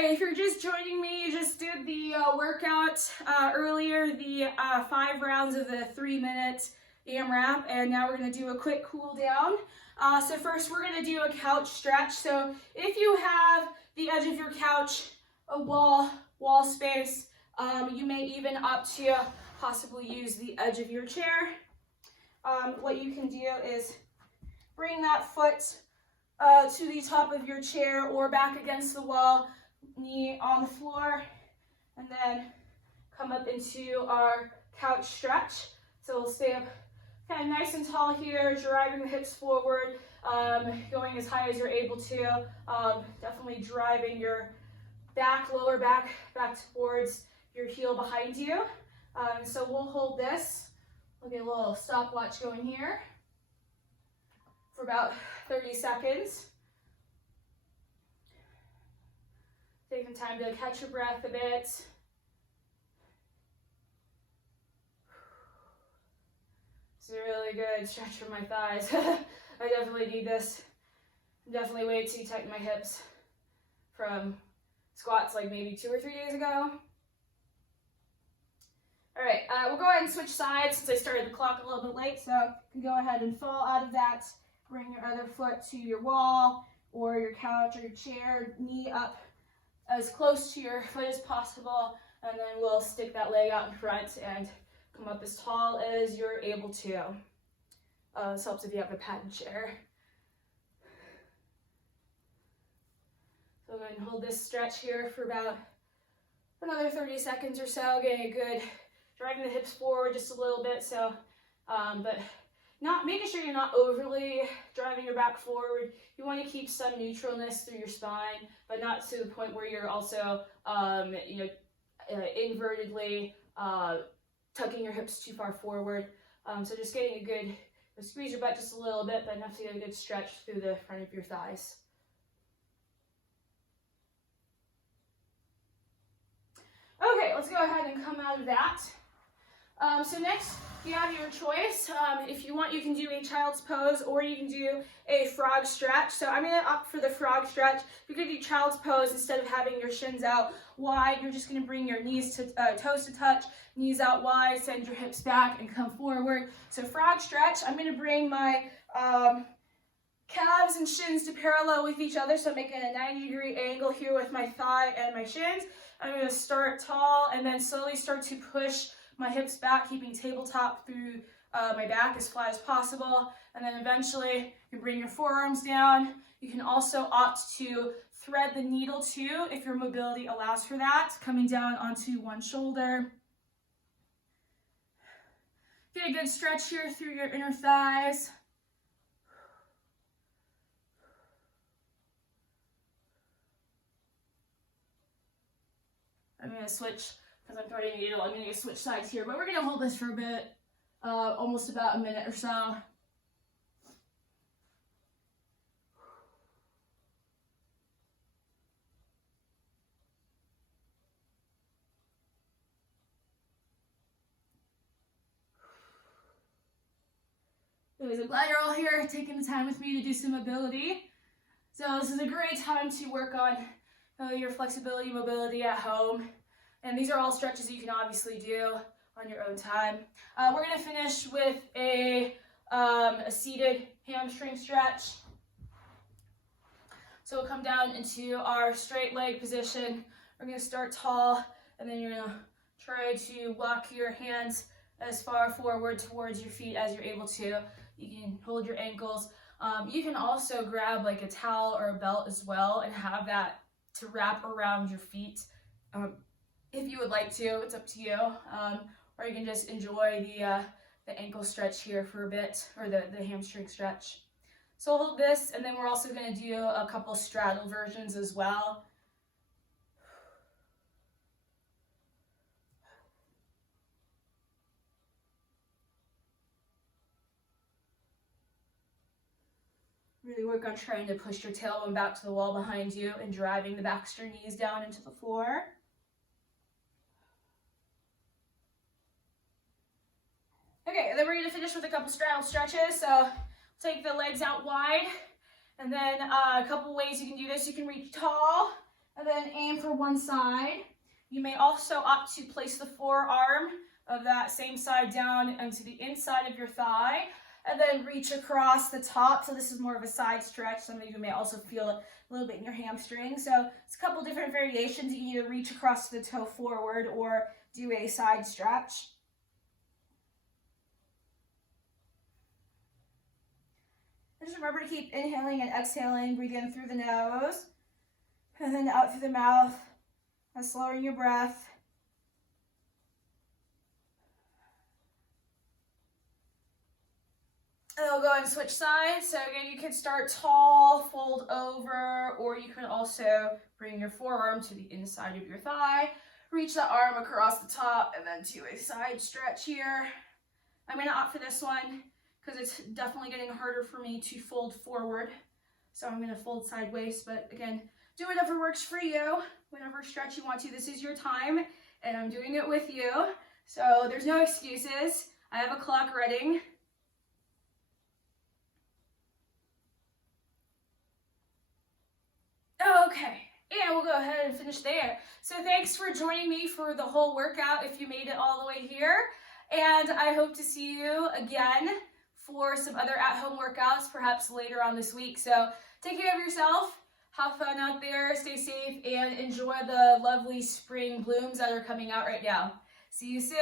Okay, if you're just joining me, you just did the workout earlier, the 5 rounds of the 3-minute AMRAP, and now we're going to do a quick cool down. So first we're going to do a couch stretch. So if you have the edge of your couch, a wall space, you may even opt to possibly use the edge of your chair. What you can do is bring that foot to the top of your chair or back against the wall, knee on the floor, and then come up into our couch stretch. So we'll stay up kind of nice and tall here, driving the hips forward, going as high as you're able to, definitely driving your back, lower back towards your heel behind you. So we'll hold this. We'll get a little stopwatch going here for about 30 seconds. Taking time to catch your breath a bit. It's a really good stretch for my thighs. I definitely need this. I'm definitely way too tight in my hips from squats like maybe 2 or 3 days ago. All right, we'll go ahead and switch sides since I started the clock a little bit late, so you can go ahead and fall out of that. Bring your other foot to your wall or your couch or your chair, knee up as close to your foot as possible, and then we'll stick that leg out in front and come up as tall as you're able to. This helps if you have a padded chair. So go ahead and hold this stretch here for about another 30 seconds or so, getting a good, driving the hips forward just a little bit, so, but not making sure you're not overly driving your back forward. You want to keep some neutralness through your spine, but not to the point where you're also, invertedly tucking your hips too far forward. So just getting a good, squeeze your butt just a little bit, but enough to get a good stretch through the front of your thighs. Okay, let's go ahead and come out of that. So next, you have your choice. If you want, you can do a child's pose or you can do a frog stretch. So I'm going to opt for the frog stretch. You could do child's pose instead of having your shins out wide. You're just going to bring your knees to toes to touch, knees out wide, send your hips back and come forward. So frog stretch, I'm going to bring my calves and shins to parallel with each other. So I'm making a 90-degree angle here with my thigh and my shins. I'm going to start tall and then slowly start to push my hips back, keeping tabletop through my back as flat as possible. And then eventually you bring your forearms down. You can also opt to thread the needle too, if your mobility allows for that, coming down onto one shoulder. Get a good stretch here through your inner thighs. I'm going to switch, because I'm threading a needle, I'm going to switch sides here, but we're going to hold this for a bit, almost about a minute or so. Anyways, I'm glad you're all here taking the time with me to do some mobility. So this is a great time to work on your flexibility, mobility at home. And these are all stretches you can obviously do on your own time. We're going to finish with a seated hamstring stretch. So we'll come down into our straight leg position. We're going to start tall, and then you're going to try to walk your hands as far forward towards your feet as you're able to. You can hold your ankles. You can also grab like a towel or a belt as well and have that to wrap around your feet. If you would like to, it's up to you. Or you can just enjoy the ankle stretch here for a bit, or the hamstring stretch. So we'll hold this, and then we're also going to do a couple straddle versions as well. Really work on trying to push your tailbone back to the wall behind you and driving the backs of your knees down into the floor. Okay, and then we're going to finish with a couple straddle stretches. So take the legs out wide, and then a couple ways you can do this. You can reach tall and then aim for one side. You may also opt to place the forearm of that same side down onto the inside of your thigh, and then reach across the top. So this is more of a side stretch. Some of you may also feel it a little bit in your hamstring. So it's a couple different variations. You can either reach across the toe forward or do a side stretch. And just remember to keep inhaling and exhaling. Breathe in through the nose and then out through the mouth. And slowing your breath. And we'll go and switch sides. So again, you can start tall, fold over, or you can also bring your forearm to the inside of your thigh. Reach the arm across the top and then do a side stretch here. I'm going to opt for this one because it's definitely getting harder for me to fold forward. So I'm going to fold sideways, but again, do whatever works for you, whatever stretch you want to. This is your time, and I'm doing it with you. So there's no excuses. I have a clock running. Okay, and we'll go ahead and finish there. So thanks for joining me for the whole workout if you made it all the way here. And I hope to see you again for some other at-home workouts, perhaps later on this week. So take care of yourself, have fun out there, stay safe, and enjoy the lovely spring blooms that are coming out right now. See you soon.